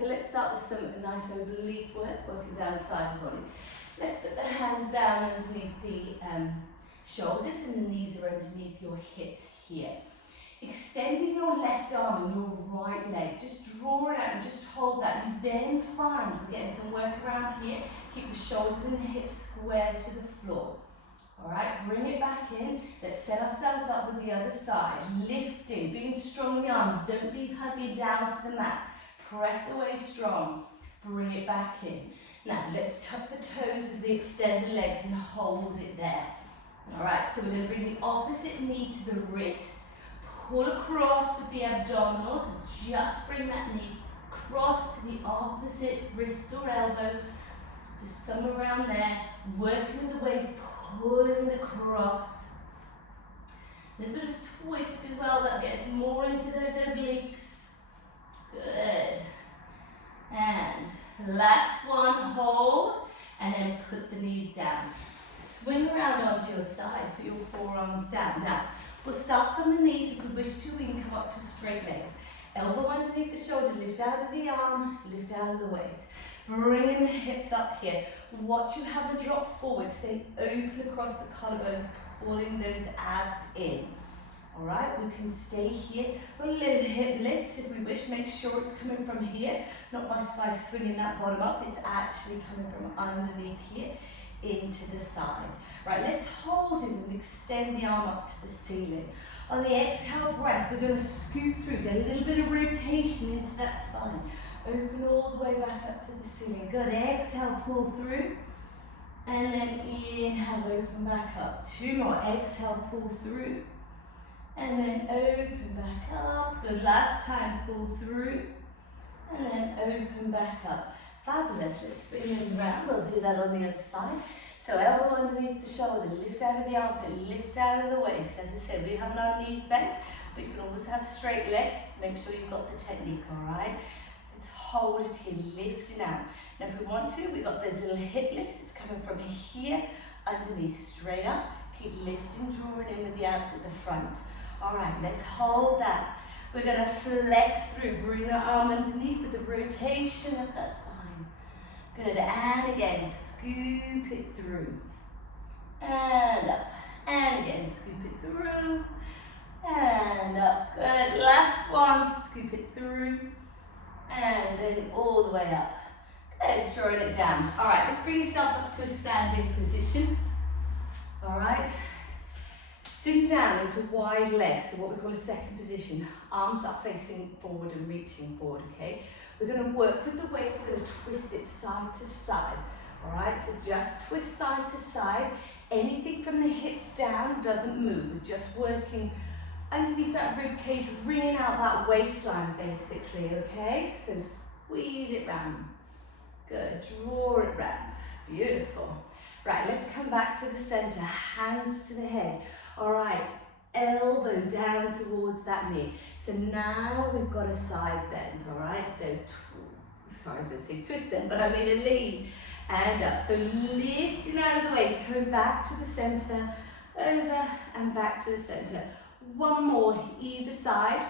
So let's start with some nice oblique work, working down the side of the body. Let's put the hands down underneath the shoulders and the knees are underneath your hips here. Extending your left arm and your right leg, just draw it out and just hold that. You then find, we're getting some work around here, keep the shoulders and the hips square to the floor. Alright, bring it back in. Let's set ourselves up with the other side. Lifting, being strong in the arms, don't be heavy down to the mat. Press away strong, bring it back in. Now let's tuck the toes as we extend the legs and hold it there. Alright, so we're going to bring the opposite knee to the wrist. Pull across with the abdominals and just bring that knee across to the opposite wrist or elbow, just somewhere around there, working with the waist, pulling it across. A little bit of a twist as well, that gets more into those obliques. Good. And last one, hold, and then put the knees down. Swing around onto your side, put your forearms down. Now, we'll start on the knees. If we wish to, we can come up to straight legs. Elbow underneath the shoulder, lift out of the arm, lift out of the waist. Bringing the hips up here. Watch you have a drop forward. Stay open across the collarbones, pulling those abs in. Alright, we can stay here. A little hip lifts if we wish. Make sure it's coming from here, not by swinging that bottom up. It's actually coming from underneath here into the side. Right, let's hold it and extend the arm up to the ceiling. On the exhale breath, we're going to scoop through, get a little bit of rotation into that spine. Open all the way back up to the ceiling. Good, exhale, pull through. And then inhale, open back up. Two more, exhale, pull through. And then open back up. Good, last time, pull through. And then open back up. Fabulous, let's spin those around. We'll do that on the other side. So elbow underneath the shoulder, lift out of the armpit, lift out of the waist. As I said, we have our knees bent, but you can always have straight legs. Just make sure you've got the technique, all right? Let's hold it here, lifting out. Now if we want to, we've got those little hip lifts. It's coming from here, underneath, straight up. Keep lifting, drawing in with the abs at the front. All right, let's hold that. We're gonna flex through, bring the arm underneath with the rotation of that spine. Good, and again, scoop it through. And up, and again, scoop it through. And up, good, last one, scoop it through. And then all the way up. Good, drawing it down. All right, let's bring yourself up to a standing position. All right, sink down into wide legs, so what we call a second position. Arms are facing forward and reaching forward, okay? We're going to work with the waist, we're going to twist it side to side. All right, so just twist side to side. Anything from the hips down doesn't move. We're just working underneath that rib cage, wringing out that waistline basically, okay? So squeeze it round. Good, draw it round. Beautiful. Right, let's come back to the center, hands to the head. All right, elbow down towards that knee. So now we've got a side bend, all right? So, sorry, I was going to say twist then, but I mean a lean. And up, so lifting out of the waist, coming back to the center, over and back to the center. One more, either side.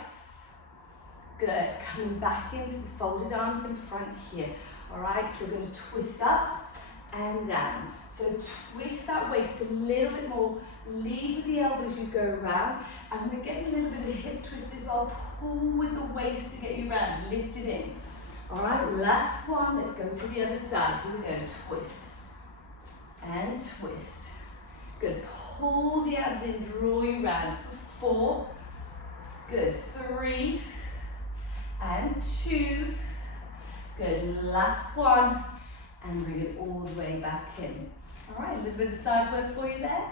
Good, coming back into the folded arms in front here. All right, so we're going to twist up and down. So twist that waist a little bit more, lead with the elbows you go around, and we're getting a little bit of a hip twist as well. Pull with the waist to get you round, lift it in. All right, last one, let's go to the other side. Here we go, twist and twist. Good, pull the abs in, draw you round for 4. Good, 3 and 2. Good, last one, and bring it all the way back in. All right, a little bit of side work for you there.